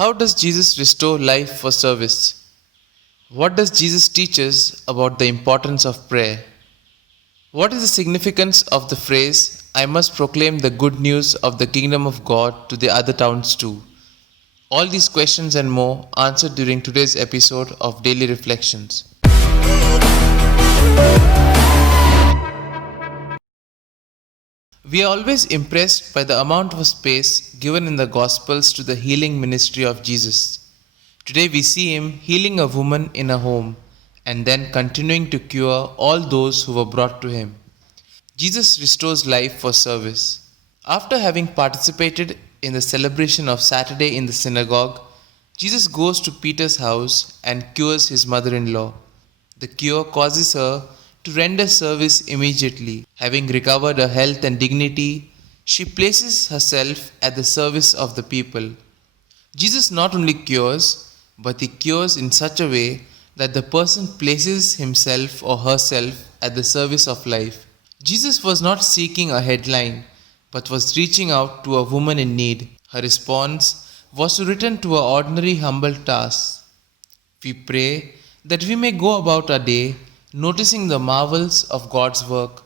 How does Jesus restore life for service? What does Jesus teach us about the importance of prayer? What is the significance of the phrase, I must proclaim the good news of the kingdom of God to the other towns too? All these questions and more answered during today's episode of Daily Reflections. We are always impressed by the amount of space given in the Gospels to the healing ministry of Jesus. Today we see him healing a woman in a home and then continuing to cure all those who were brought to him. Jesus restores life for service. After having participated in the celebration of Saturday in the synagogue, Jesus goes to Peter's house and cures his mother in law. The cure causes her to render service immediately. Having recovered her health and dignity, she places herself at the service of the people. Jesus not only cures, but he cures in such a way that the person places himself or herself at the service of life. Jesus was not seeking a headline, but was reaching out to a woman in need. Her response was to return to her ordinary humble tasks. We pray that we may go about our day noticing the marvels of God's work,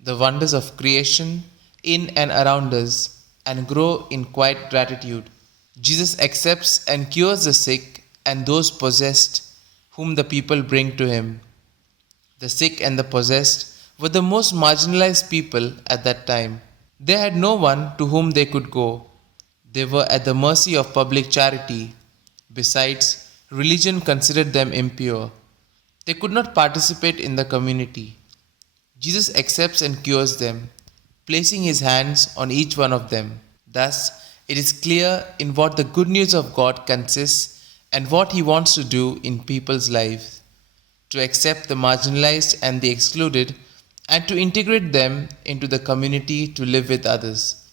the wonders of creation in and around us, and grow in quiet gratitude. Jesus accepts and cures the sick and those possessed whom the people bring to him. The sick and the possessed were the most marginalized people at that time. They had no one to whom they could go. They were at the mercy of public charity. Besides, religion considered them impure. They could not participate in the community. Jesus accepts and cures them, placing his hands on each one of them. Thus, it is clear in what the good news of God consists and what he wants to do in people's lives: to accept the marginalized and the excluded, and to integrate them into the community to live with others.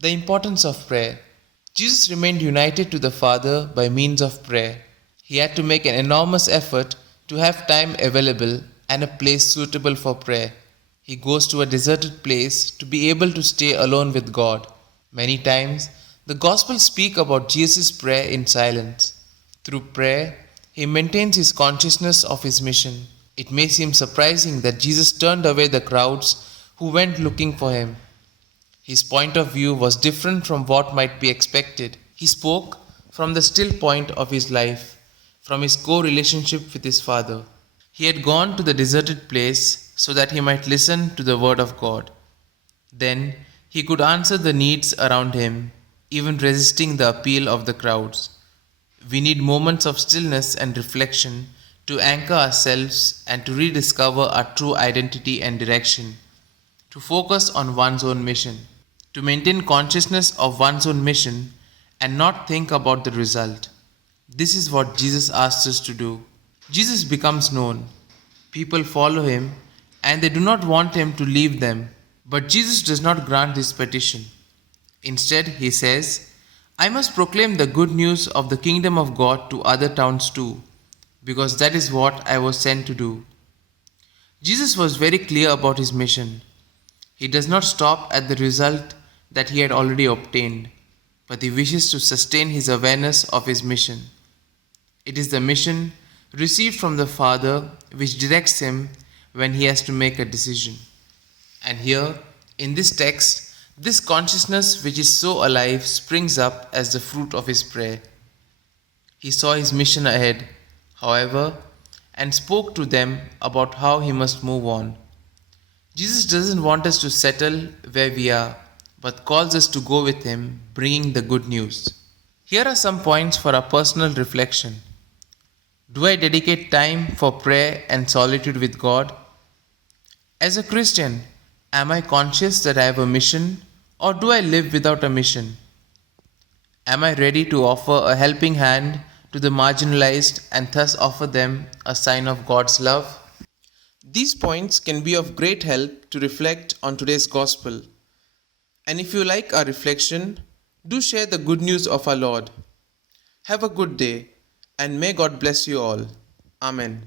The importance of prayer. Jesus remained united to the Father by means of prayer. He had to make an enormous effort to have time available and a place suitable for prayer. He goes to a deserted place to be able to stay alone with God. Many times, the Gospels speak about Jesus' prayer in silence. Through prayer, he maintains his consciousness of his mission. It may seem surprising that Jesus turned away the crowds who went looking for him. His point of view was different from what might be expected. He spoke from the still point of his life, from his core relationship with his Father. He had gone to the deserted place so that he might listen to the word of God. Then he could answer the needs around him, even resisting the appeal of the crowds. We need moments of stillness and reflection to anchor ourselves and to rediscover our true identity and direction, to focus on one's own mission, to maintain consciousness of one's own mission and not think about the result. This is what Jesus asks us to do. Jesus becomes known. People follow him and they do not want him to leave them. But Jesus does not grant this petition. Instead, he says, I must proclaim the good news of the kingdom of God to other towns too, because that is what I was sent to do. Jesus was very clear about his mission. He does not stop at the result that he had already obtained, but he wishes to sustain his awareness of his mission. It is the mission received from the Father which directs him when he has to make a decision. And here, in this text, this consciousness which is so alive springs up as the fruit of his prayer. He saw his mission ahead, however, and spoke to them about how he must move on. Jesus doesn't want us to settle where we are, but calls us to go with him, bringing the good news. Here are some points for our personal reflection. Do I dedicate time for prayer and solitude with God? As a Christian, am I conscious that I have a mission, or do I live without a mission? Am I ready to offer a helping hand to the marginalized and thus offer them a sign of God's love? These points can be of great help to reflect on today's gospel. And if you like our reflection, do share the good news of our Lord. Have a good day, and may God bless you all. Amen.